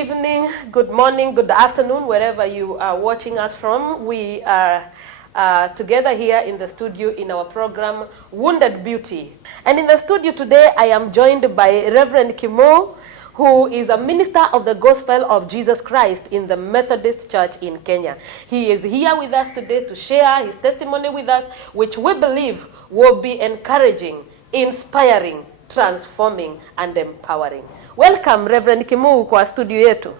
evening, good morning, good afternoon, wherever you are watching us from. We are together here in the studio in our program, Wounded Beauty. And in the studio today, I am joined by Reverend Kimuu, who is a minister of the Gospel of Jesus Christ in the Methodist Church in Kenya. He is here with us today to share his testimony with us, which we believe will be encouraging, inspiring, transforming, and empowering. Welcome, Reverend Kimuu, kwa studio yetu.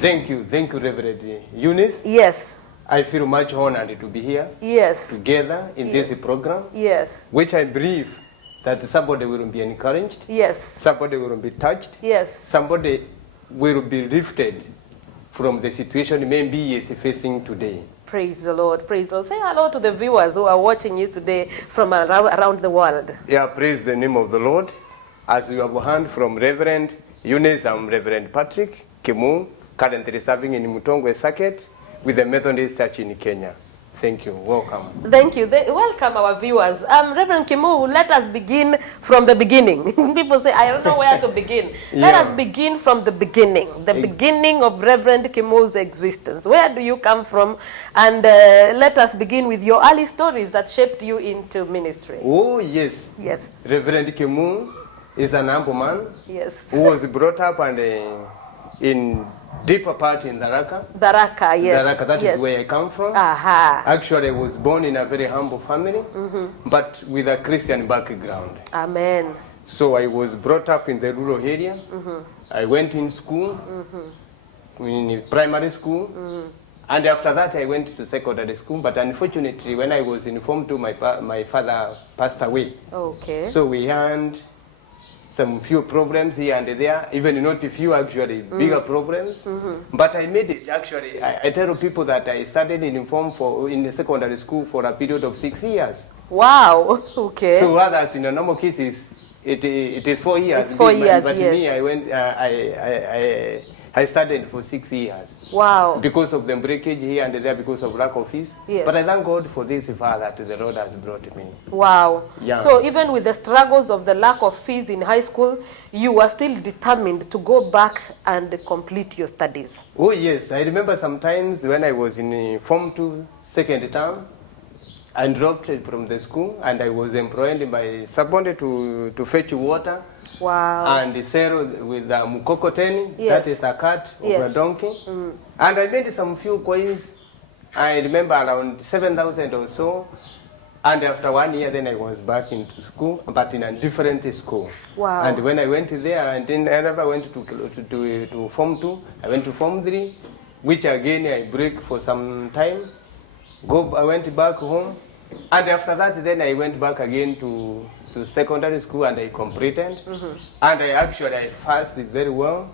Thank you, Reverend Eunice. Yes. I feel much honored to be here. Yes. Together in this program. Yes. Which I believe that somebody will be encouraged. Yes. Somebody will be touched. Yes. Somebody will be lifted from the situation maybe he is facing today. Praise the Lord. Praise the Lord. Say hello to the viewers who are watching you today from around the world. Yeah, praise the name of the Lord. As you have heard from Reverend Eunice, I'm Reverend Patrick Kimuu, currently serving in Mutongwe Circuit with the Methodist Church in Kenya. Thank you. Welcome. Thank you. Welcome our viewers. Reverend Kimuu, let us begin from the beginning. People say, I don't know where to begin. Let us begin from the beginning. The beginning of Reverend Kimuu's existence. Where do you come from? And let us begin with your early stories that shaped you into ministry. Oh, yes. Yes. Reverend Kimuu is an humble man. Yes. Who was brought up and in deeper part in Tharaka. Tharaka, yes. Tharaka, that is where I come from. Aha. Actually, I was born in a very humble family, but with a Christian background. Amen. So I was brought up in the rural area. I went in school, in primary school, and after that I went to secondary school. But unfortunately, when I was in Form 2, my father passed away. Okay. So we had some few problems here and there, even not a few actually, bigger problems. But I made it actually. I tell people that I studied in the secondary school for a period of 6 years. Wow, okay. So others in the normal cases, it is 4 years. It's 4 years, but yes. Me, I went, I studied for 6 years. Wow. Because of the breakage here and there, because of lack of fees. Yes. But I thank God for this far that the Lord has brought me. Wow. Yeah. So even with the struggles of the lack of fees in high school, you were still determined to go back and complete your studies. Oh yes, I remember sometimes when I was in Form 2 second term, I dropped from the school and I was employed by somebody to fetch water. Wow. And sell with a mukokoteni, yes. That is a cart of a donkey. And I made some few coins. I remember around 7,000 or so. And after 1 year, then I was back into school, but in a different school. Wow. And when I went there, and then I never went to Form 2, I went to Form 3, which again I break for some time. I went back home. And after that, then I went back again to secondary school and I completed. And I passed it very well.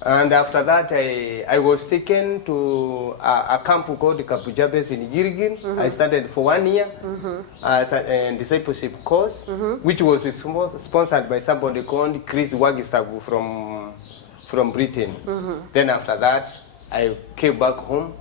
And after that, I was taken to a camp called Kapujabes in Girigin. I studied for 1 year as a discipleship course, which was sponsored by somebody called Chris Wagistabu from Britain. Then after that, I came back home.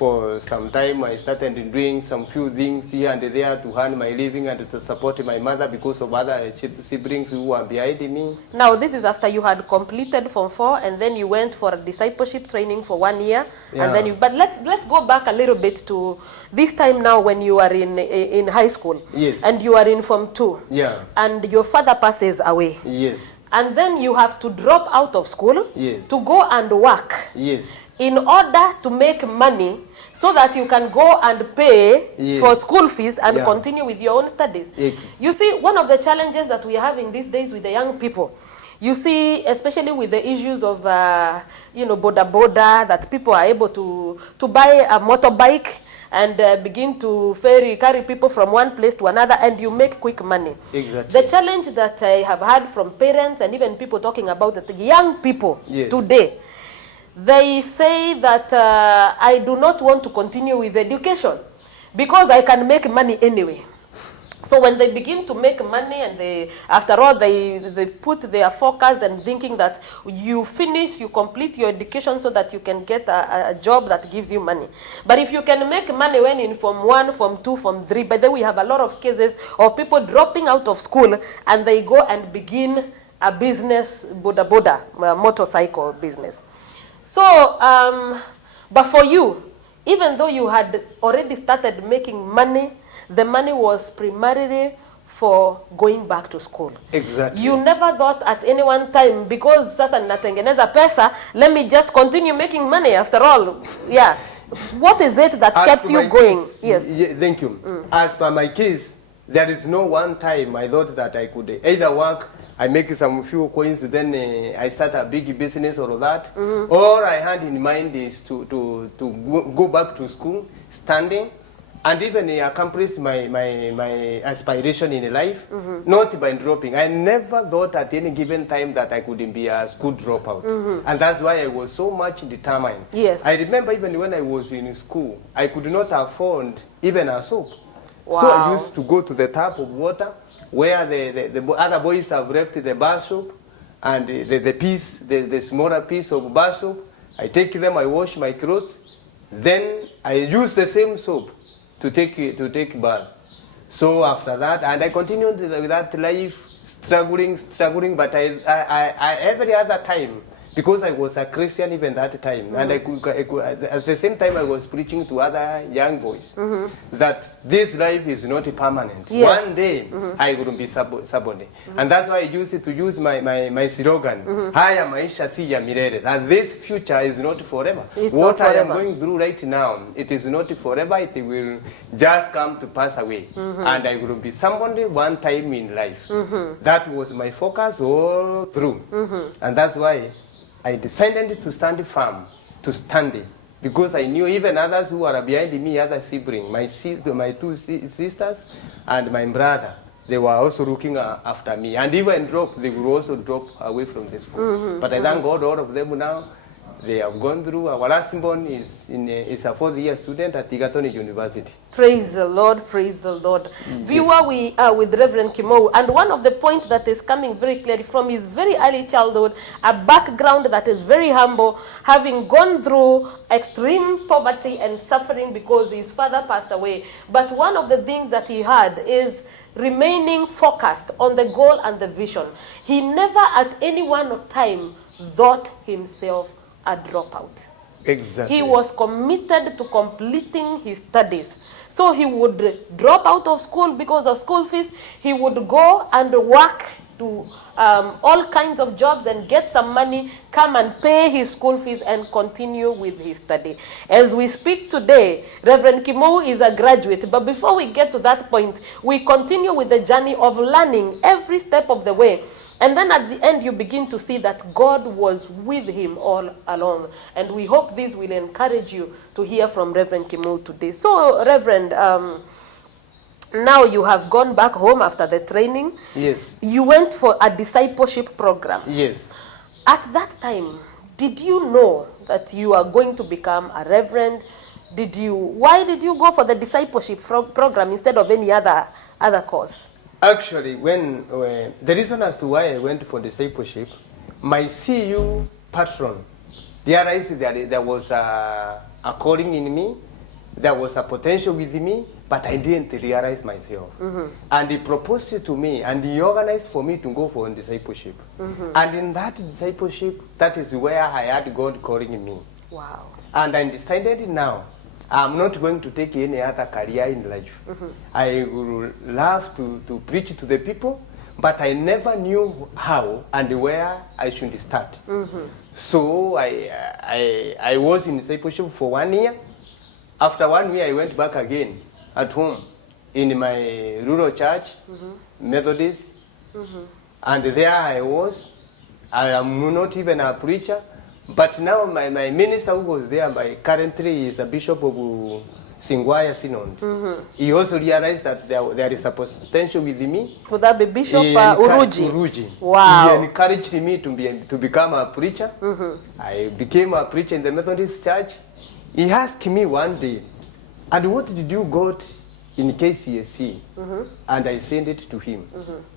For some time, I started doing some few things here and there to earn my living and to support my mother because of other siblings who were behind me. Now, this is after you had completed Form 4 and then you went for a discipleship training for 1 year. Yeah. And then but let's go back a little bit to this time now when you are in high school. Yes. And you are in Form 2. Yeah. And your father passes away. Yes. And then you have to drop out of school. Yes. To go and work. Yes. In order to make money so that you can go and pay for school fees and continue with your own studies. You see, one of the challenges that we are having these days with the young people, you see, especially with the issues of, boda, that people are able to buy a motorbike and begin to carry people from one place to another, and you make quick money. Exactly. The challenge that I have had from parents and even people talking about the young people today, they say that I do not want to continue with education because I can make money anyway. So when they begin to make money and after all, they put their focus and thinking that you complete your education so that you can get a job that gives you money. But if you can make money when in Form 1, Form 2, Form 3, but then we have a lot of cases of people dropping out of school and they go and begin a business, boda, motorcycle business. So, but for you, even though you had already started making money, the money was primarily for going back to school. Exactly. You never thought at any one time, because sasa ninatengeneza pesa, let me just continue making money after all. Yeah. What is it that kept you going? Yes. Yeah, thank you. As per my case, there is no one time I thought that I could either work, I make some few coins, then I start a big business or that. All I had in mind is to go back to school, standing, and even accomplish my aspiration in life, not by dropping. I never thought at any given time that I could be a school dropout. And that's why I was so much determined. Yes. I remember even when I was in school, I could not afford even a soap. Wow. So I used to go to the tap of water where the other boys have left the bar soap and the smaller piece of bar soap. I take them, I wash my clothes, then I use the same soap to take bath. So after that, and I continued with that life, struggling, but I every other time, because I was a Christian even that time, and I could, at the same time I was preaching to other young boys that this life is not permanent. Yes. One day I will be somebody. And that's why I used to use my slogan, Haya maisha si ya milele, that this future is not forever. It's What not I am forever. going through right now, it is not forever, it will just come to pass away. And I will be somebody one time in life. That was my focus all through. And that's why I decided to stand firm, to stand it, because I knew even others who are behind me, other siblings, my two sisters and my brother, they were also looking after me. And even they will also drop away from the school. But I thank God, all of them now, they have gone through. Our last born is a fourth-year student at Egerton University. Praise the Lord, praise the Lord. Viewer, we are with Reverend Kimuu, and one of the points that is coming very clearly from his very early childhood, a background that is very humble, having gone through extreme poverty and suffering because his father passed away. But one of the things that he had is remaining focused on the goal and the vision. He never at any one time thought himself a dropout. Exactly. He was committed to completing his studies. So he would drop out of school because of school fees. He would go and work to all kinds of jobs and get some money, come and pay his school fees and continue with his study. As we speak today, Reverend Kimuu is a graduate. But before we get to that point, we continue with the journey of learning every step of the way. And then at the end, you begin to see that God was with him all along. And we hope this will encourage you to hear from Reverend Kimuu today. So, Reverend, now you have gone back home after the training. Yes. You went for a discipleship program. Yes. At that time, did you know that you are going to become a reverend? Why did you go for the discipleship program instead of any other course? Actually, when the reason as to why I went for discipleship, my CU patron realized that there was a calling in me, there was a potential with me, but I didn't realize myself. And he proposed it to me, and he organized for me to go for discipleship. And in that discipleship, that is where I had God calling me. Wow. And I decided now, I'm not going to take any other career in life. I would love to preach to the people, but I never knew how and where I should start. So I was in discipleship for 1 year. After 1 year, I went back again at home in my rural church, Methodist. And there I was. I am not even a preacher. But now my minister who was there currently is the Bishop of Singwaya Synod. He also realized that there is a potential with me. Would that be Bishop Uruji? Uruji. Wow. He encouraged me to become a preacher. I became a preacher in the Methodist church. He asked me one day, and what did you got in KCSE? And I sent it to him.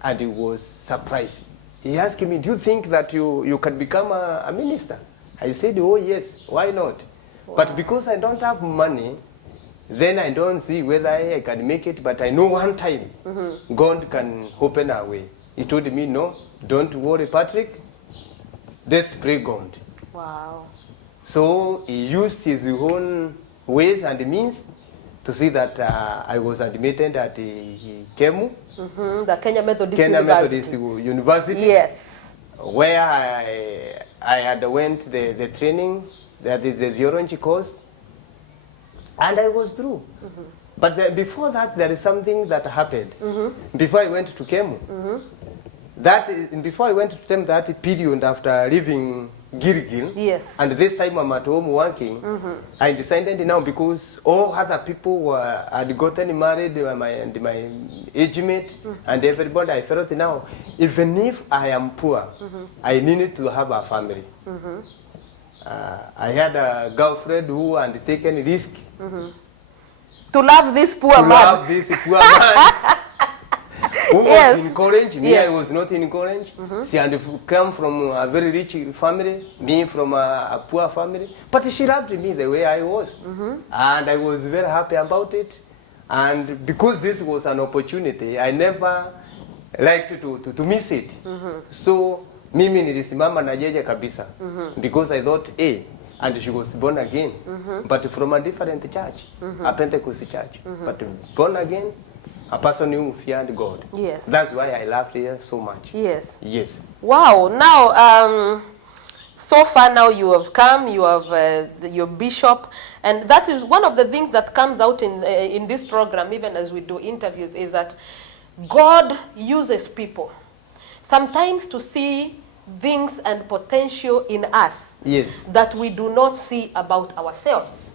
And he was surprised. He asked me, do you think that you can become a minister? I said, oh yes, why not? Wow. But because I don't have money, then I don't see whether I can make it, but I know one time God can open a way. He told me, no, don't worry, Patrick, let's pray God. Wow. So he used his own ways and means to see that I was admitted at the Kimuu, the Kenya Methodist University. Yes. Where I had went the training, the theology course, and I was through. But before that, there is something that happened. Before I went to Kimuu, before I went to that period after leaving Gilgil, yes, and this time I'm at home working, I decided now, because all other people had gotten married, my age mate, and everybody, I felt now, even if I am poor, I needed to have a family. I had a girlfriend who had taken risk to love this poor man. Love this poor man. Who Yes. was in college, me, Yes. I was not in college. She had come from a very rich family, me from a poor family. But she loved me the way I was. And I was very happy about it. And because this was an opportunity, I never liked to miss it. So, mimi nilisimama na yeye kabisa. Because I thought, and she was born again. But from a different church, a Pentecostal church. But born again, a person who feared God. Yes. That's why I loved her so much. Yes. Yes. Wow. Now, so far now you have come, you have your bishop, and that is one of the things that comes out in this program, even as we do interviews, is that God uses people sometimes to see things and potential in us, Yes. that we do not see about ourselves.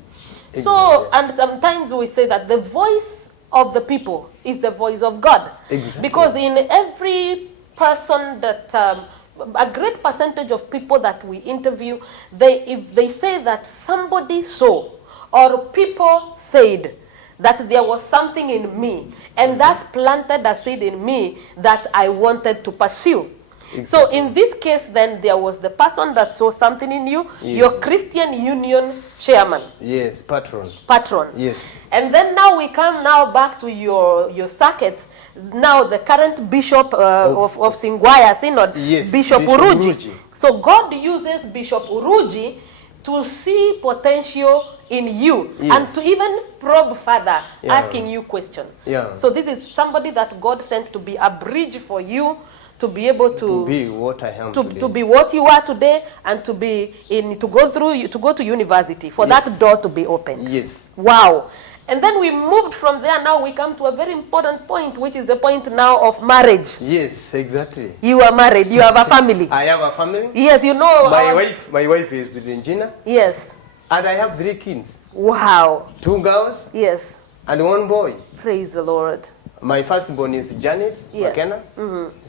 Exactly. So, and sometimes we say that the voice of the people is the voice of God. Exactly. Because in every person that, a great percentage of people that we interview, if they say that somebody saw, or people said that there was something in me, and that planted a seed in me that I wanted to pursue. Exactly. So in this case, then, there was the person that saw something in you, yes, your Christian Union chairman. Yes, patron. Patron. Yes. And then now we come now back to your circuit. Now the current bishop of Singwaya Synod, yes, Bishop Uruji. So God uses Bishop Uruji to see potential in you, yes, and to even probe further, yeah, asking you questions. Yeah. So this is somebody that God sent to be a bridge for you, to be able to be what I am today. To be what you are today, and to be to go to university, for, yes, that door to be opened. Yes. Wow. And then we moved from there. Now we come to a very important point, which is the point now of marriage. Yes, exactly. You are married. You have a family. I have a family. Yes, you know. My wife is Regina. Yes. And I have 3 kids. Wow. 2 girls. Yes. And 1 boy. Praise the Lord. My firstborn is Janice, yes, McKenna.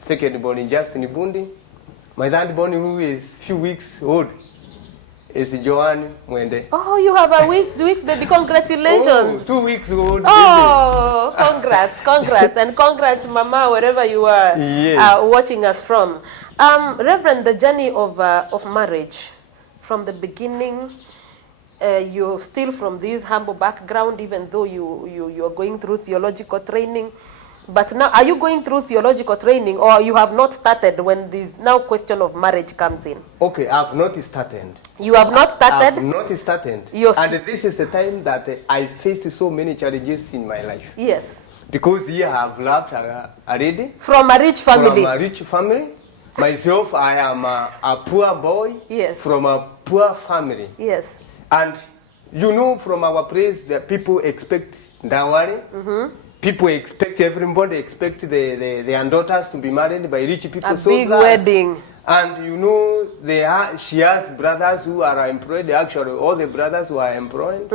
Secondborn is Justin Bundi. My thirdborn, who is few weeks old, is Joanne Mwende. Oh, you have a weeks baby. Congratulations. Oh, 2 weeks old. Oh, baby. Congrats. And congrats, Mama, wherever you are, yes, watching us from. Reverend, the journey of marriage, from the beginning, you're still from this humble background, even though you're going through theological training. But now, are you going through theological training, or you have not started when this now question of marriage comes in? Okay, I've not started. You have not started? I've not started. And this is the time that I faced so many challenges in my life. Yes. Because here I've loved already. From a rich family. From a rich family. Myself, I am a poor boy. Yes. From a poor family. Yes. And you know, from our place, that people expect dowry. People expect, everybody expect their daughters to be married by rich people. A big wedding. And you know, she has brothers who are employed. Actually, all the brothers who are employed,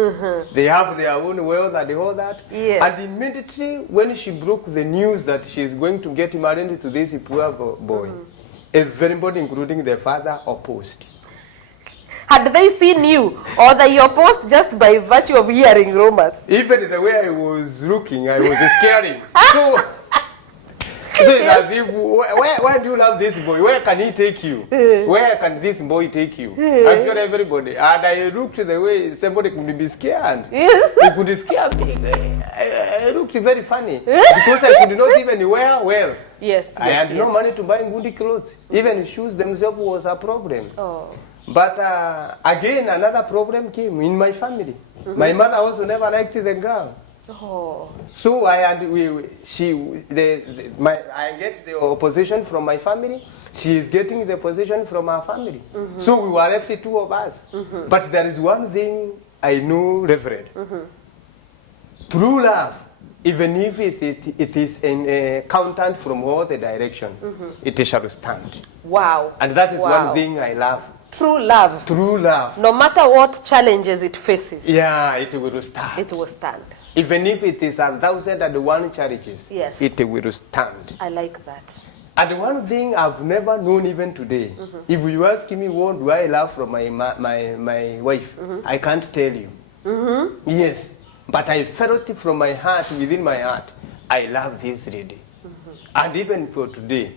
they have their own wealth and all that. Yes. And immediately, when she broke the news that she's going to get married to this poor boy, everybody, including the father, opposed. Had they seen you, or that you opposed just by virtue of hearing rumors? Even the way I was looking, I was scaring. So yes, where do you love this boy? Where can he take you? Where can this boy take you? I felt everybody. And I looked the way somebody could be scared. Yes. He could scare me. I looked very funny. Because I could not even wear well. Yes. I had no money to buy good clothes. Even shoes themselves was a problem. Oh. But again, another problem came in my family. My mother also never liked the girl. Oh. So I had I get the opposition from my family. She is getting the opposition from her family. So we were left the two of us. But there is one thing I know, Reverend. True love, even if it is in counter from all the direction, it shall stand. Wow. And that is one thing I love. True love. True love. No matter what challenges it faces. Yeah, it will stand. It will stand. Even if it is 1,001 challenges, yes, it will stand. I like that. And one thing I've never known even today, if you ask me what do I love from my wife, I can't tell you. Yes, but I felt it from my heart, within my heart, I love this lady. And even for today,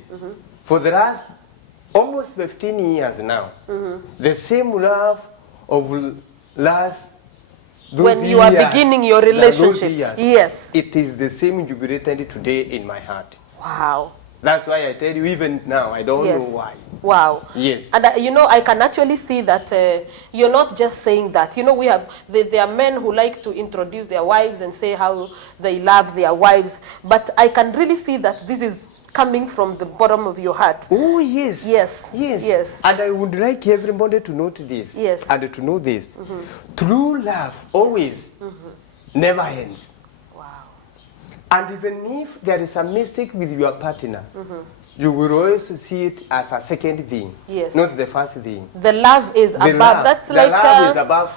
for the last almost 15 years now, the same love of last those when you are beginning your relationship, yes, it is the same jubilated today in my heart. Wow. That's why I tell you, even now, I don't know why. Wow. Yes. And you know, I can actually see that you're not just saying that. You know, we have, there are men who like to introduce their wives and say how they love their wives. But I can really see that this is coming from the bottom of your heart. Oh, yes. Yes. Yes. Yes. And I would like everybody to note this. Yes. And to know this. True love always never ends. And even if there is a mistake with your partner, you will always see it as a second thing, not the first thing. The love is above. Love. That's the like love is above.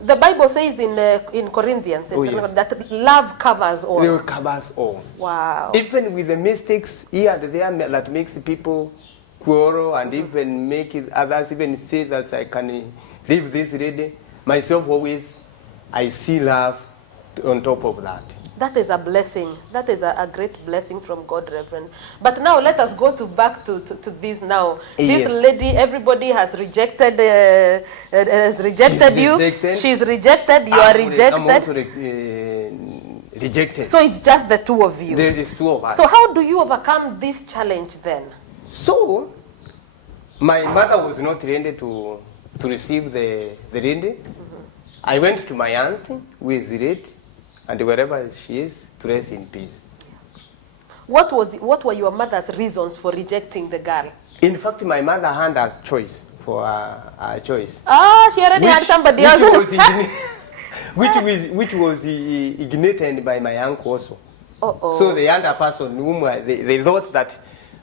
The Bible says in Corinthians that love covers all. It covers all. Wow. Even with the mistakes here and there that makes people quarrel and even make others even say that I can leave this lady, myself always, I see love on top of that. That is a blessing. That is a great blessing from God, Reverend. But now let us go back to this now. This lady, everybody has rejected you. Rejected. She's rejected. You are rejected. I'm also rejected. So it's just the two of you. There is two of us. So how do you overcome this challenge then? So, my mother was not ready to receive the ring. I went to my aunt with it. And wherever she is, to rest in peace. What were your mother's reasons for rejecting the girl? In fact, my mother had a choice for a choice. Ah, she already had somebody else. Which was ignited by my uncle also. Uh-oh. So the younger person whom they thought that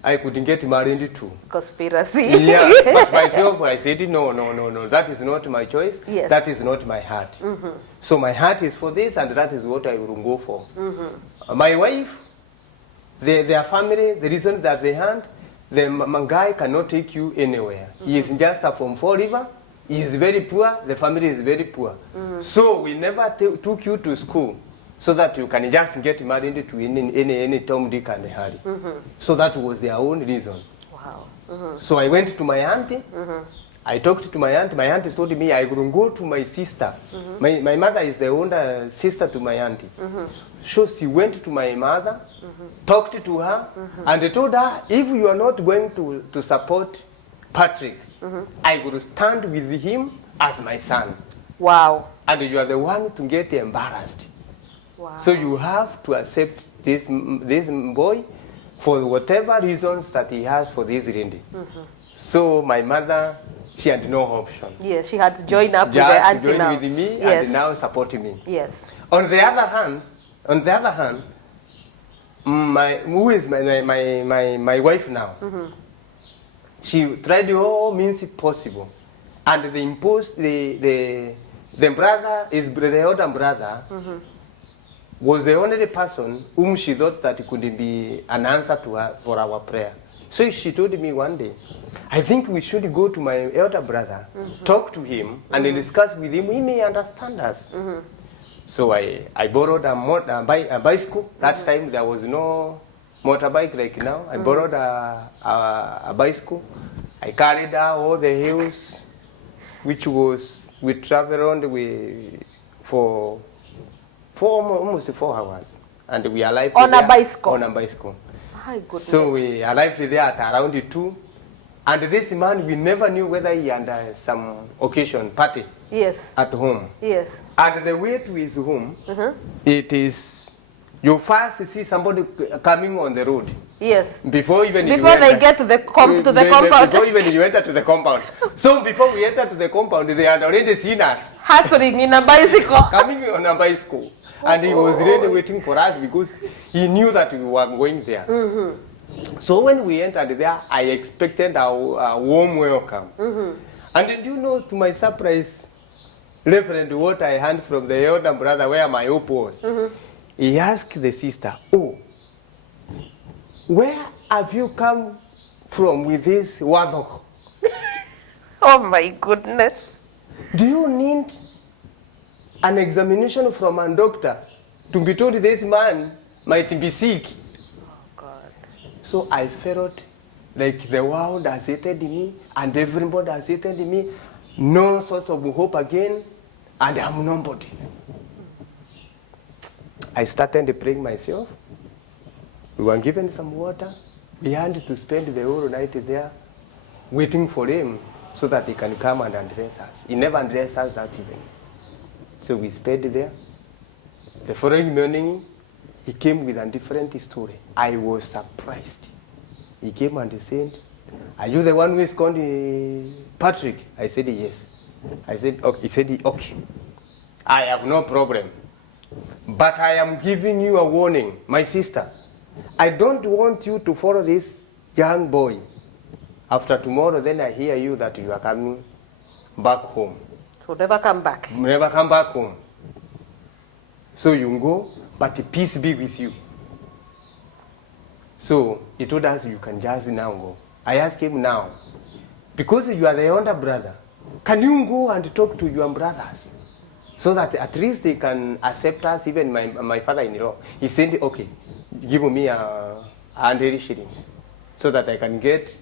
I couldn't get married to. Conspiracy. Yeah, but myself, I said, no, that is not my choice. Yes. That is not my heart. So my heart is for this, and that is what I will go for. My wife, their family, the reason that they had, the guy cannot take you anywhere. He is just from Fall River. He is very poor. The family is very poor. So we never took you to school so that you can just get married to any Tom, Dick, and Harry. So that was their own reason. Wow. So I went to my auntie. I talked to my aunt. My aunt told me I could go to my sister. My mother is the older sister to my auntie. So she went to my mother, talked to her, and told her, if you are not going to support Patrick, I will stand with him as my son. Wow. And you are the one to get embarrassed. Wow. So you have to accept this boy for whatever reasons that he has for this lady. So my mother, she had no option. Yes, she had to join up with the Just auntie join now. with me and now supporting me. Yes. On the other hand, who is my wife now? She tried all means possible, and they imposed the brother, the older brother, was the only person whom she thought that could be an answer to her for our prayer. So she told me one day, I think we should go to my elder brother, talk to him, and discuss with him. He may understand us. So I borrowed a bicycle. That time there was no motorbike like now. I borrowed a bicycle. I carried her all the hills, which was, we traveled for almost 4 hours. And we arrived on there, a bicycle? On a bicycle. My goodness. So we arrived there at around 2. And this man, we never knew whether he had some occasion, party Yes. at home. Yes. And the way to his home, it is, you first see somebody coming on the road. Yes. Before even Before you they enter, get to the compound. Before even you enter to the compound. So before we enter to the compound, they had already seen us. Hustling in a bicycle. Coming on a bicycle. And he was really waiting for us because he knew that we were going there. So when we entered there, I expected a warm welcome. And did you know, to my surprise, Reverend, what I heard from the elder brother where my hope was? He asked the sister, oh, where have you come from with this Warthog? Oh my goodness. Do you need an examination from a doctor to be told this man might be sick? So I felt like the world has hated me and everybody has hated me. No source of hope again, and I'm nobody. I started praying myself. We were given some water. We had to spend the whole night there waiting for him so that he can come and undress us. He never undressed us that evening. So we stayed there. The following morning, he came with a different story. I was surprised. He came and he said, are you the one who is called Patrick? I said, yes. I said, okay. He said, okay. I have no problem. But I am giving you a warning, my sister. I don't want you to follow this young boy. After tomorrow, then I hear you that you are coming back home. So never come back. Never come back home. So you go, but peace be with you. So he told us, you can just now go. I asked him now, because you are the elder brother, can you go and talk to your brothers so that at least they can accept us, even my father-in-law? He said, okay, give me 100 shillings so that I can get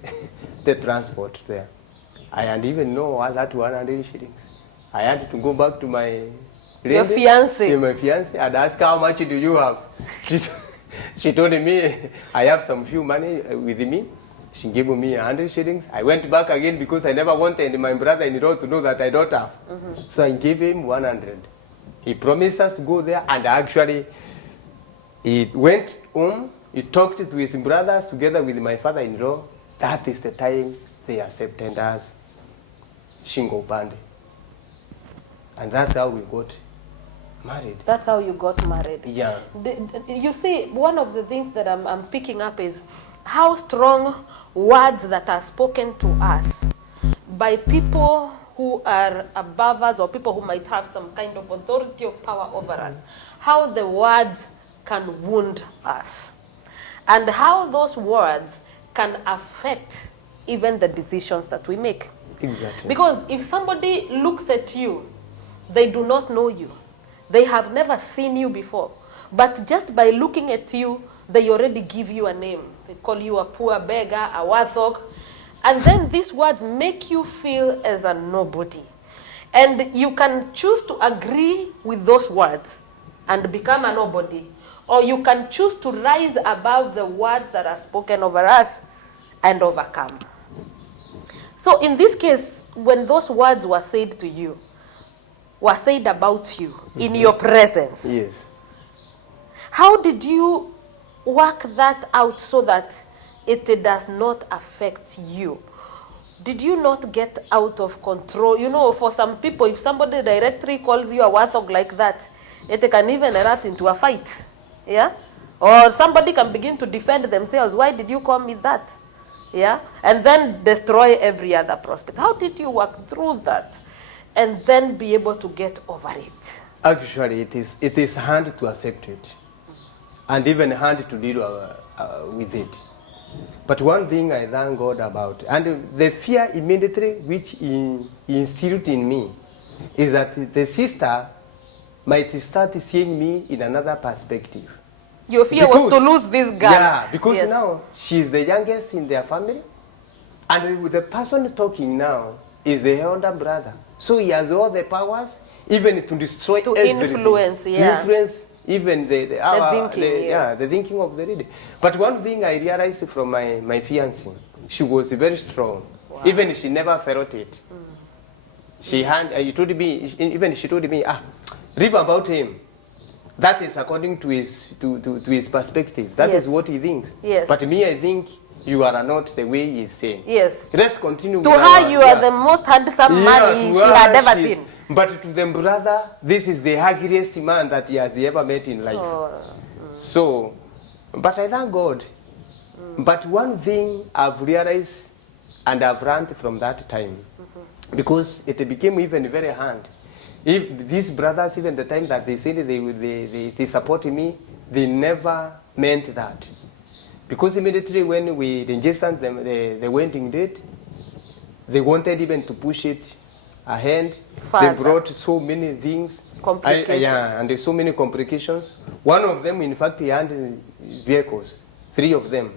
the transport there. I didn't even know all that 100 shillings. I had to go back to my lady, your fiancé. My fiancé, and ask how much do you have. She told me I have some few money with me. She gave me 100 shillings. I went back again because I never wanted my brother-in-law to know that I don't have. So I gave him 100. He promised us to go there, and actually he went home. He talked to his brothers together with my father-in-law. That is the time they accepted us, Shingo Bande. And that's how we got married. That's how you got married. Yeah. You see, one of the things that I'm picking up is how strong words that are spoken to us by people who are above us or people who might have some kind of authority or power over us, how the words can wound us, and how those words can affect even the decisions that we make. Exactly. Because if somebody looks at you, they do not know you. They have never seen you before. But just by looking at you, they already give you a name. They call you a poor beggar, a Warthog. And then these words make you feel as a nobody. And you can choose to agree with those words and become a nobody. Or you can choose to rise above the words that are spoken over us and overcome. So in this case, when those words were said to you, were said about you in your presence. Yes. How did you work that out so that it does not affect you? Did you not get out of control? You know, for some people, if somebody directly calls you a Warthog like that, it can even erupt into a fight. Yeah? Or somebody can begin to defend themselves. Why did you call me that? Yeah? And then destroy every other prospect. How did you work through that and then be able to get over it? Actually, it is hard to accept it, and even hard to deal with it. But one thing I thank God about, and the fear immediately which he instilled in me, is that the sister might start seeing me in another perspective. Your fear was to lose this girl. Yeah, because now she's the youngest in their family, and the person talking now is the elder brother. So he has all the powers, even to destroy everything. Influence, yeah. To influence even the thinking of the lady. But one thing I realized from my fiancé she was very strong. Wow. Even she never felt it. She told me, even she told me, read about him. That is according to his perspective. That Yes. is what he thinks. Yes. But me, I think you are not the way he is saying. Yes. Let's continue. To with her, you are the most handsome man she had ever she's- seen. But to the brother, this is the ugliest man that he has ever met in life. Oh. So, but I thank God. But one thing I've realized and I've learned from that time, because it became even very hard. If these brothers, even the time that they said they support me, they never meant that. Because immediately when we registered the wedding date, they wanted even to push it ahead. Further. They brought so many things. Complications. And there's so many complications. One of them, in fact, he had vehicles, 3 of them.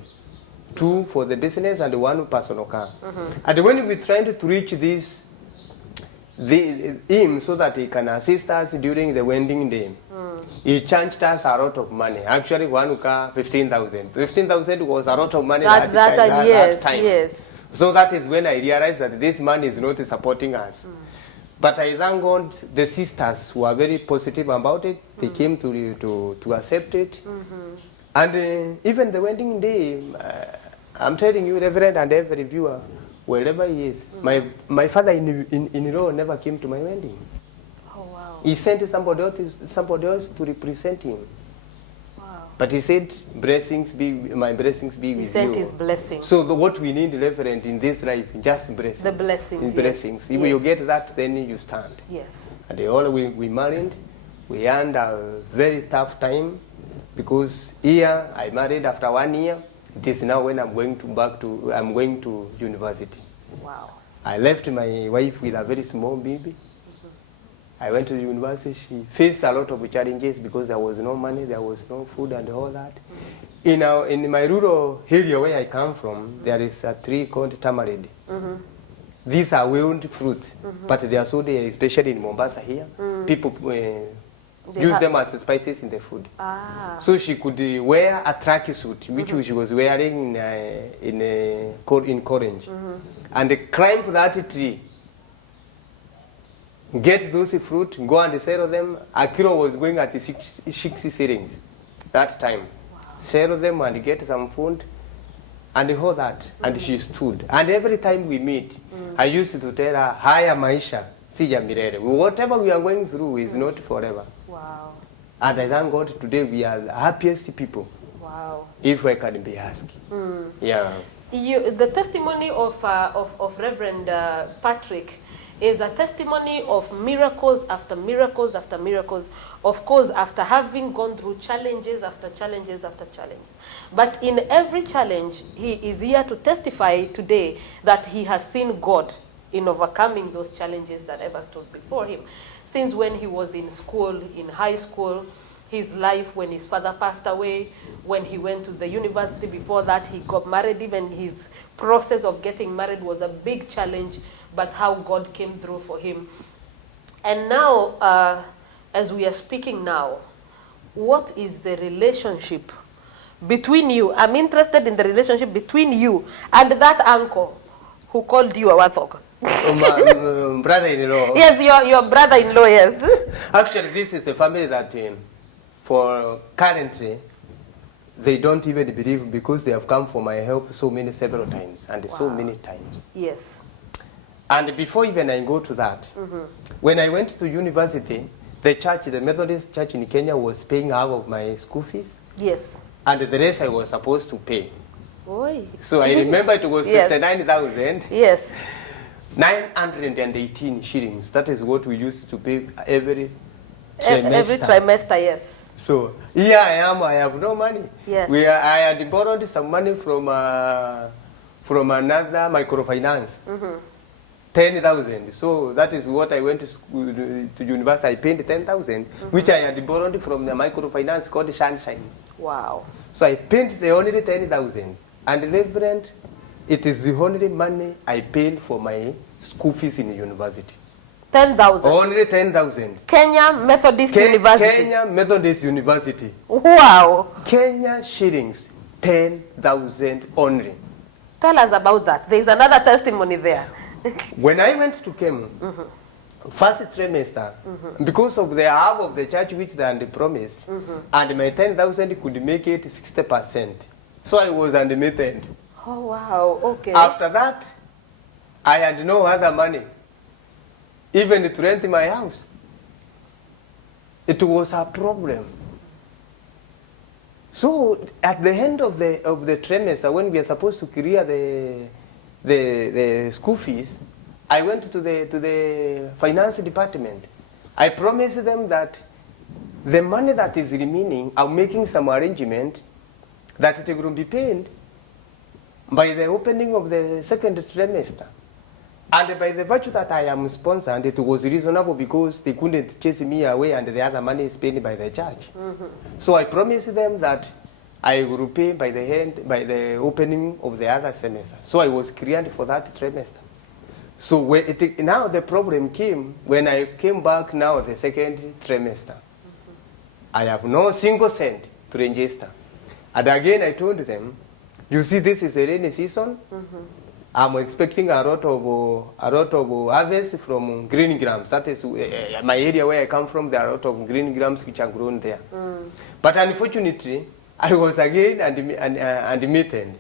2 for the business and 1 personal car. And when we tried to reach him so that he can assist us during the wedding day, he charged us a lot of money. Actually, 1 car, 15,000. 15,000 was a lot of money That time. Yes. So that is when I realized that this man is not supporting us. But I thank God the sisters were very positive about it. They came to accept it. And even the wedding day, I'm telling you, Reverend and every viewer, wherever he is, my father-in-law never came to my wedding. Oh, wow. He sent somebody else to represent him. Wow. But he said, my blessings be with you. He sent his blessings. So what we need, Reverend, in this life, just blessings. The blessings, yes. Blessings. If Yes. you get that, then you stand. Yes. And we married. We had a very tough time because here I married after 1 year. It is now when I'm going to university. Wow. I left my wife with a very small baby. I went to the university. She faced a lot of challenges because there was no money, there was no food and all that. In my rural area where I come from, there is a tree called tamarind. These are wild fruit, but they are sold here, especially in Mombasa here. People use them as spices in the food. So she could wear a tracksuit, which she was wearing in Orange, and climb that tree, get those fruit, go and sell them. A kilo was going at 60 shillings that time. Wow. Sell them and get some food, and all that. And she stood. And every time we meet, I used to tell her, haya maisha, sija milele. Whatever we are going through is not forever. Wow. And I thank God today we are the happiest people. Wow. If I can be asked. Yeah. The testimony of Reverend Patrick is a testimony of miracles after miracles after miracles, of course, after having gone through challenges after challenges after challenges. But in every challenge, he is here to testify today that he has seen God in overcoming those challenges that ever stood before him. Since when he was in school, in high school, his life when his father passed away, when he went to the university, before that he got married. Even his process of getting married was a big challenge, but how God came through for him. And now, as we are speaking now, what is the relationship between you? I'm interested in the relationship between you and that uncle who called you a Warthog. My brother-in-law. Yes, your brother-in-law, yes. Actually, this is the family that for currently, they don't even believe because they have come for my help several times and so many times. Yes. And before even I go to that, when I went to university, the Methodist church in Kenya was paying half of my school fees. Yes. And the rest I was supposed to pay. Oy. So I remember it was Yes. 59,000. Yes. 918 shillings. That is what we used to pay every trimester. Every trimester, yes. So here I am. I have no money. Yes. I had borrowed some money from another microfinance. 10,000. So that is what I went to school, to university. I paid 10,000, which I had borrowed from the microfinance called Sunshine. Wow. So I paid the only 10,000. And Reverend, it is the only money I paid for my school fees in the university. 10,000. Only 10,000. Kenya Methodist University. Kenya Methodist University. Wow. Kenya shillings, 10,000 only. Tell us about that. There's another testimony there. When I went to Kimuu, first trimester, because of the half of the church which they had promised, and my 10,000 could make it 60%. So I was unlimited. Oh, wow. Okay. After that, I had no other money, even to rent my house. It was a problem. So at the end of the trimester, when we are supposed to clear the school fees, I went to the finance department. I promised them that the money that is remaining, I'm making some arrangement that it will be paid by the opening of the second trimester. And by the virtue that I am sponsored, it was reasonable because they couldn't chase me away and the other money is paid by the church. So I promised them that I will pay by the opening of the other semester. So I was cleared for that trimester. So now the problem came when I came back now the second trimester. I have no single cent to register. And again I told them, you see, this is a rainy season. I'm expecting a lot of harvest from green grams. That is my area where I come from. There are a lot of green grams which are grown there. But unfortunately, I was again admitted.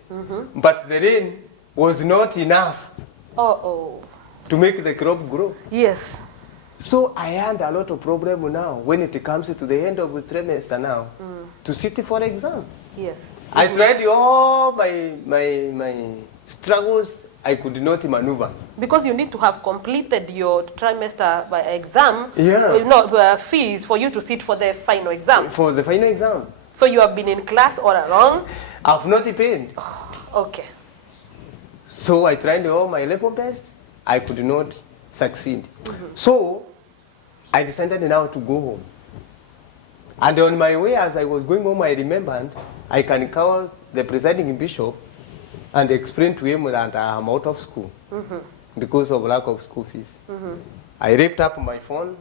But the rain was not enough to make the crop grow. Yes. So I had a lot of problem now when it comes to the end of the trimester now to sit for exam. Yes. I tried all my struggles. I could not maneuver. Because you need to have completed your trimester by exam, fees for you to sit for the final exam. For the final exam. So you have been in class all along? I've not paid. Okay. So I tried all my level best. I could not succeed. So I decided now to go home. And on my way, as I was going home, I remembered I can call the presiding bishop and explain to him that I am out of school because of lack of school fees. I ripped up my phone.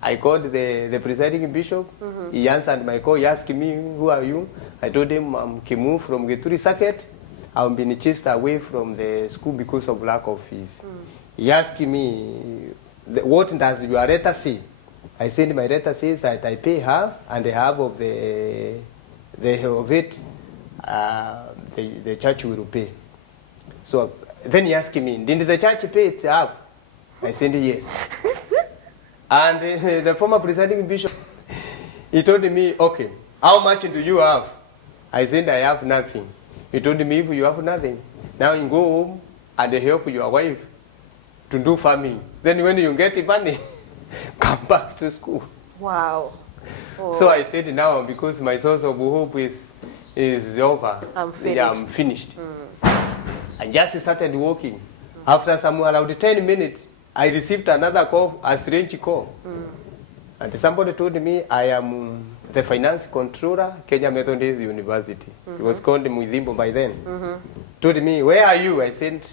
I called the presiding bishop. He answered my call. He asked me, who are you? I told him, I'm Kimuu from Geturi Circuit. I've been chased away from the school because of lack of fees. He asked me, what does your letter say? I said, my letter says that I pay half, and the half of the of it, the church will pay. So then he asked me, did the church pay its half? I said, yes. And the former presiding bishop, he told me, okay, how much do you have? I said, I have nothing. He told me, if you have nothing, now you go home and help your wife to do farming. Then when you get the money, come back to school. Wow. Oh. So I said now, because my source of hope is over, I'm finished. Yeah, I'm finished. I just started walking. After around 10 minutes, I received another call, a strange call. And somebody told me I am the finance controller, Kenya Methodist University. It was called Muizimbo by then. Told me, where are you? I said,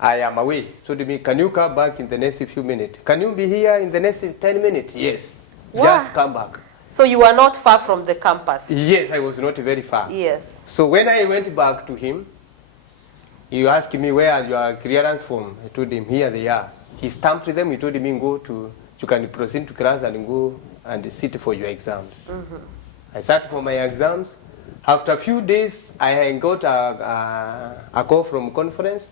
I am away. Told me, can you come back in the next few minutes? Can you be here in the next 10 minutes? Yes. Wow. Just come back. So you are not far from the campus? Yes, I was not very far. Yes. So when I went back to him, he asked me, where are your clearance form? I told him, here they are. He stamped them. He told me, you can proceed to class and go and sit for your exams. I sat for my exams. After a few days, I got a call from conference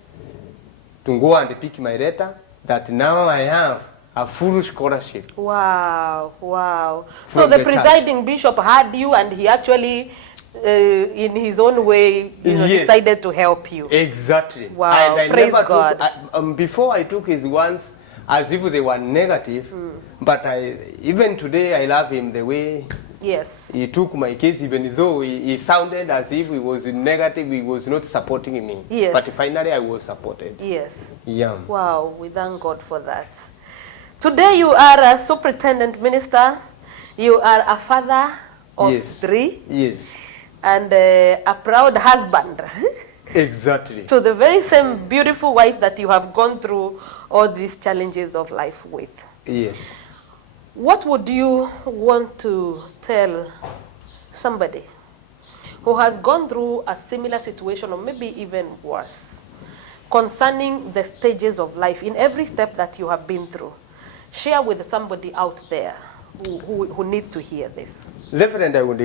to go and pick my letter that now I have a full scholarship. Wow, wow. So the presiding bishop had you, and he actually, in his own way, decided to help you. Exactly. Wow, and praise God. Before I took his ones as if they were negative, but even today I love him the way he took my case, even though he sounded as if he was negative, he was not supporting me. Yes. But finally I was supported. Yes. Yeah. Wow, we thank God for that. Today you are a superintendent minister, you are a father of 3. Yes. And a proud husband. Exactly. To the very same beautiful wife that you have gone through all these challenges of life with. Yes. What would you want to tell somebody who has gone through a similar situation or maybe even worse concerning the stages of life, in every step that you have been through. Share with somebody out there who needs to hear this. Reverend, I would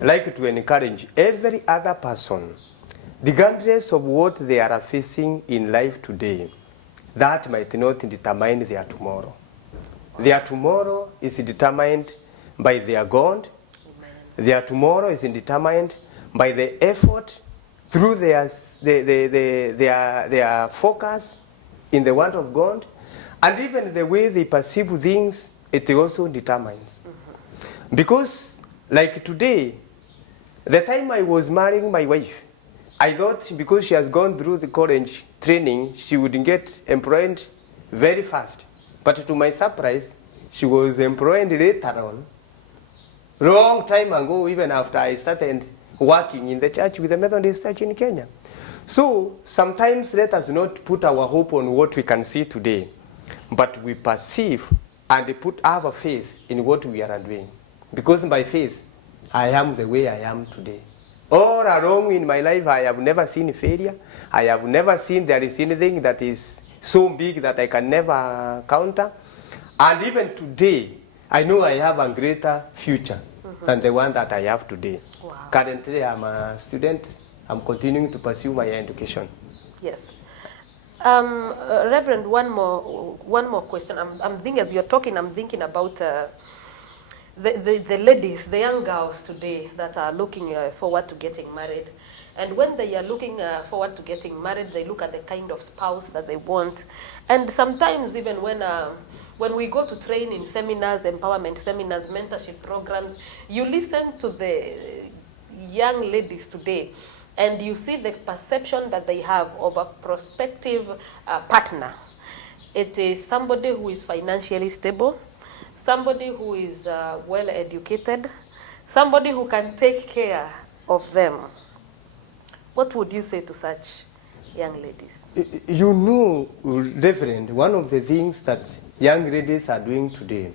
like to encourage every other person, regardless of what they are facing in life today, that might not determine their tomorrow. Their tomorrow is determined by their God. Their tomorrow is determined by the effort through their focus in the Word of God, and even the way they perceive things, it also determines. Because, like today, the time I was marrying my wife, I thought because she has gone through the college training, she would get employed very fast. But to my surprise, she was employed later on, long time ago, even after I started working in the church with the Methodist Church in Kenya. So sometimes let us not put our hope on what we can see today, but we perceive and put our faith in what we are doing. Because by faith, I am the way I am today. All along in my life, I have never seen failure. I have never seen there is anything that is so big that I can never counter. And even today, I know I have a greater future than the one that I have today. Wow. Currently, I'm a student. I'm continuing to pursue my education. Yes. Reverend, one more question. I'm thinking, as you're talking, I'm thinking about the ladies, the young girls today that are looking forward to getting married. And when they are looking forward to getting married, they look at the kind of spouse that they want. And sometimes even when we go to train in seminars, empowerment seminars, mentorship programs, you listen to the young ladies today, and you see the perception that they have of a prospective partner. It is somebody who is financially stable, somebody who is well educated, somebody who can take care of them. What would you say to such young ladies? You know, Reverend, one of the things that young ladies are doing today,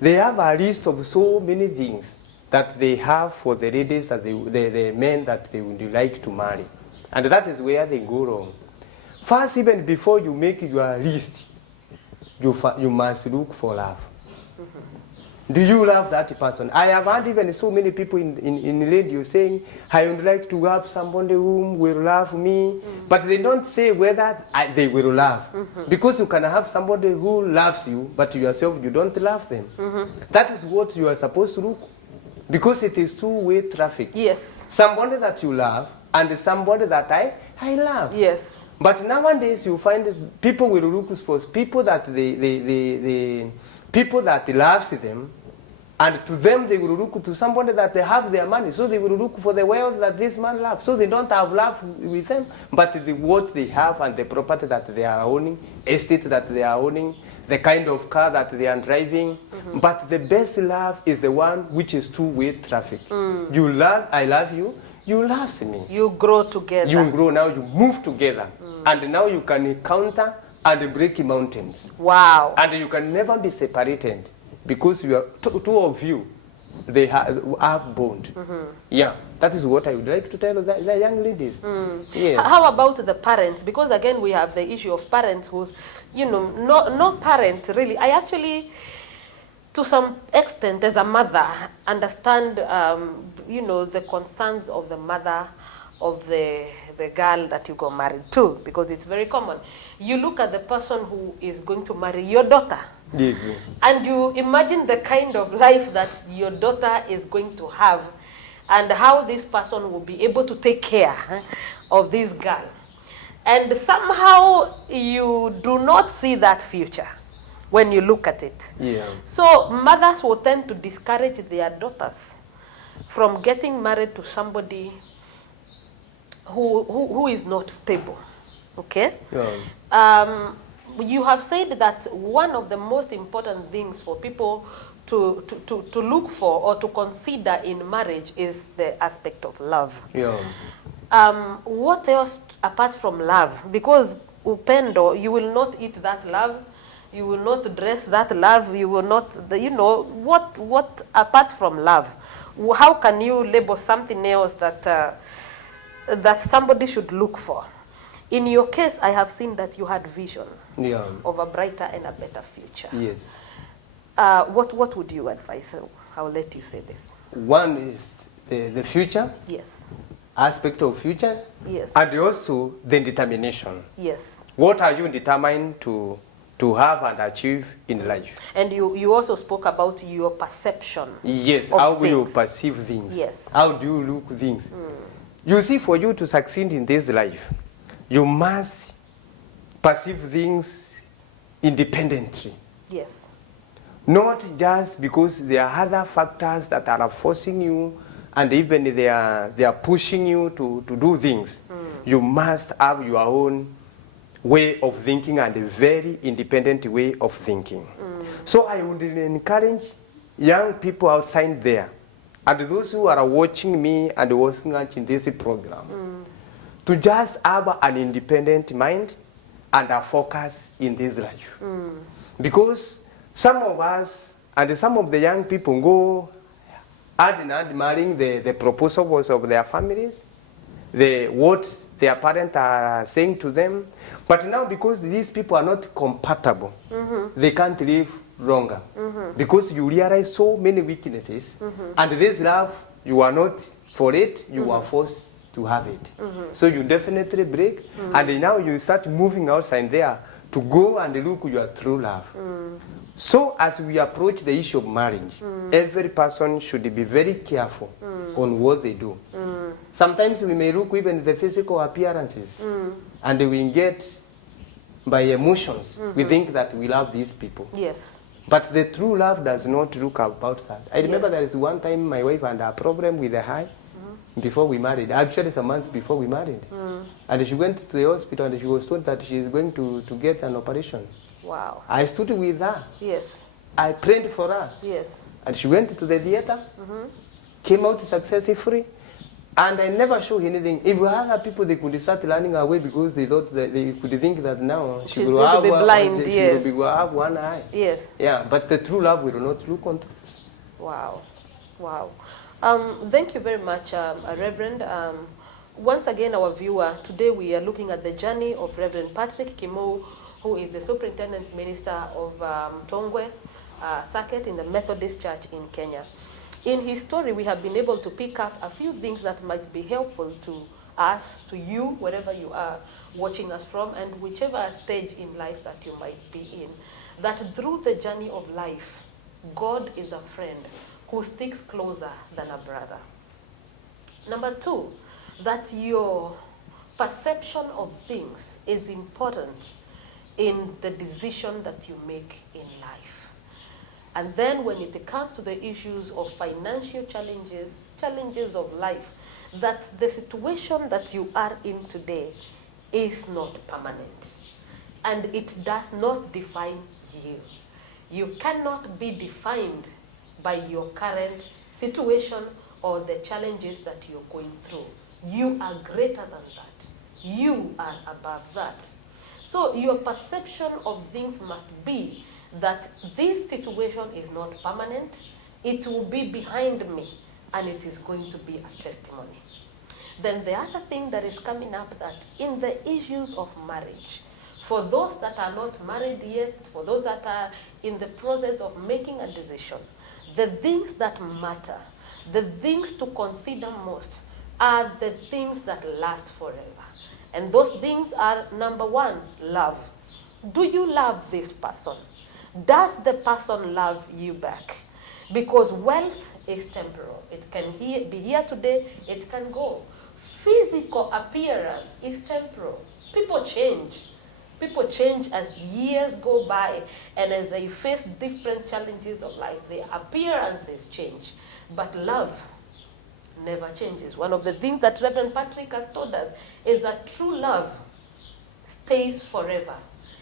they have a list of so many things that they have for the ladies, that the men that they would like to marry. And that is where they go wrong. First, even before you make your list, you must look for love. Do you love that person? I have heard even so many people in radio saying, I would like to have somebody who will love me. But they don't say whether they will love. Because you can have somebody who loves you, but yourself, you don't love them. That is what you are supposed to look. Because it is two-way traffic. Yes. Somebody that you love and somebody that I love. Yes. But nowadays you find people will look for people that people that loves them, and to them they will look to somebody that they have their money. So they will look for the wealth that this man loves. So they don't have love with them, but what they have and the property that they are owning, estate that they are owning, the kind of car that they are driving. But the best love is the one which is two-way traffic. You love, I love you, you love me. You grow together. You grow, now you move together. And now you can encounter and break mountains. Wow. And you can never be separated because you are two of you, they have bond. Yeah, that is what I would like to tell the young ladies. Yeah. How about the parents? Because again, we have the issue of parents who, no parent really. I actually, to some extent, as a mother, understand, the concerns of the mother of the girl that you got married to, because it's very common. You look at the person who is going to marry your daughter, and you imagine the kind of life that your daughter is going to have, and how this person will be able to take care of this girl. And somehow you do not see that future when you look at it. Yeah. So mothers will tend to discourage their daughters from getting married to somebody who is not stable. Okay? Yeah. You have said that one of the most important things for people to look for or to consider in marriage is the aspect of love. Yeah. What else apart from love? Because upendo, you will not eat that love, you will not dress that love, you will not, what apart from love, how can you label something else that that somebody should look for? In your case, I have seen that you had vision of a brighter and a better future. Yes. What would you advise? I'll let you say this. One is the future. Yes. Aspect of future. Yes. And also the determination. Yes. What are you determined to have and achieve in life? And you also spoke about your perception. Yes, of how will you things. perceive things? Yes. How do you look things? You see, for you to succeed in this life, you must perceive things independently. Yes. Not just because there are other factors that are forcing you and even they are pushing you to do things. You must have your own way of thinking and a very independent way of thinking. So I would encourage young people outside there and those who are watching me and watching this program to just have an independent mind and a focus in this life. Because some of us and some of the young people go and marrying the proposals of their families, what their parents are saying to them. But now because these people are not compatible, they can't live longer. Because you realize so many weaknesses, and this love, you are not for it, you are forced to have it. So you definitely break, and now you start moving outside there to go and look your true love. So as we approach the issue of marriage, every person should be very careful on what they do. Sometimes we may look even the physical appearances, and we get by emotions, we think that we love these people. Yes. But the true love does not look about that. I remember there is one time my wife had a problem with the eye before we married, actually some months before we married. And she went to the hospital and she was told that she is going to get an operation. Wow. I stood with her. Yes. I prayed for her. Yes. And she went to the theater, came out successfully, and I never showed anything. If other people, they could start running away because they thought that they could think that now she will going to be blind, yes. She will have one eye. Yes. Yeah, but the true love will not look on this. Wow. Wow. Thank you very much, Reverend. Once again, our viewer, today we are looking at the journey of Reverend Patrick Kimuu, who is the Superintendent Minister of Tongwe Circuit in the Methodist Church in Kenya. In his story, we have been able to pick up a few things that might be helpful to us, to you, wherever you are watching us from, and whichever stage in life that you might be in, that through the journey of life, God is a friend who sticks closer than a brother. Number two, that your perception of things is important in the decision that you make in life. And then when it comes to the issues of financial challenges of life, that the situation that you are in today is not permanent. And it does not define you. You cannot be defined by your current situation or the challenges that you're going through. You are greater than that. You are above that. So your perception of things must be that this situation is not permanent, it will be behind me, and it is going to be a testimony. Then the other thing that is coming up, that in the issues of marriage, for those that are not married yet, for those that are in the process of making a decision, the things that matter, the things to consider most are the things that last forever. And those things are, number one, love. Do you love this person? Does the person love you back? Because wealth is temporal. It can be here today, it can go. Physical appearance is temporal. People change. People change as years go by and as they face different challenges of life. Their appearances change. But love never changes. One of the things that Reverend Patrick has told us is that true love stays forever.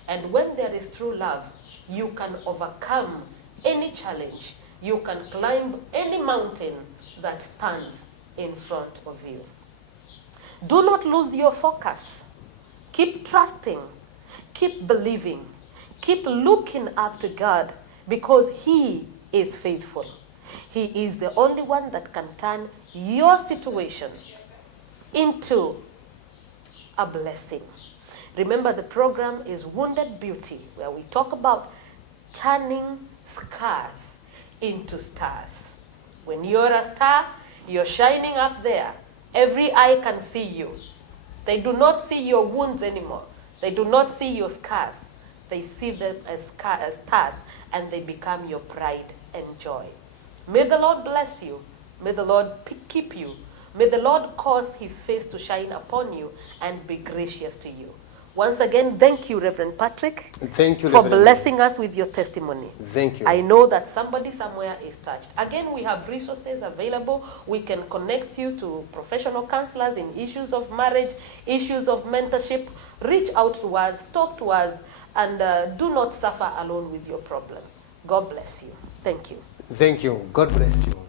And when there is true love, you can overcome any challenge. You can climb any mountain that stands in front of you. Do not lose your focus. Keep trusting. Keep believing. Keep looking up to God, because He is faithful. He is the only one that can turn your situation into a blessing. Remember, the program is Wounded Beauty, where we talk about turning scars into stars. When you're a star, you're shining up there. Every eye can see you. They do not see your wounds anymore. They do not see your scars. They see them as stars, and they become your pride and joy. May the Lord bless you. May the Lord keep you. May the Lord cause his face to shine upon you and be gracious to you. Once again, thank you, Reverend Patrick. Thank you, for Reverend. blessing us with your testimony. Thank you. I know that somebody somewhere is touched. Again, we have resources available. We can connect you to professional counselors in issues of marriage, issues of mentorship. Reach out to us, talk to us, and do not suffer alone with your problem. God bless you. Thank you. Thank you. God bless you.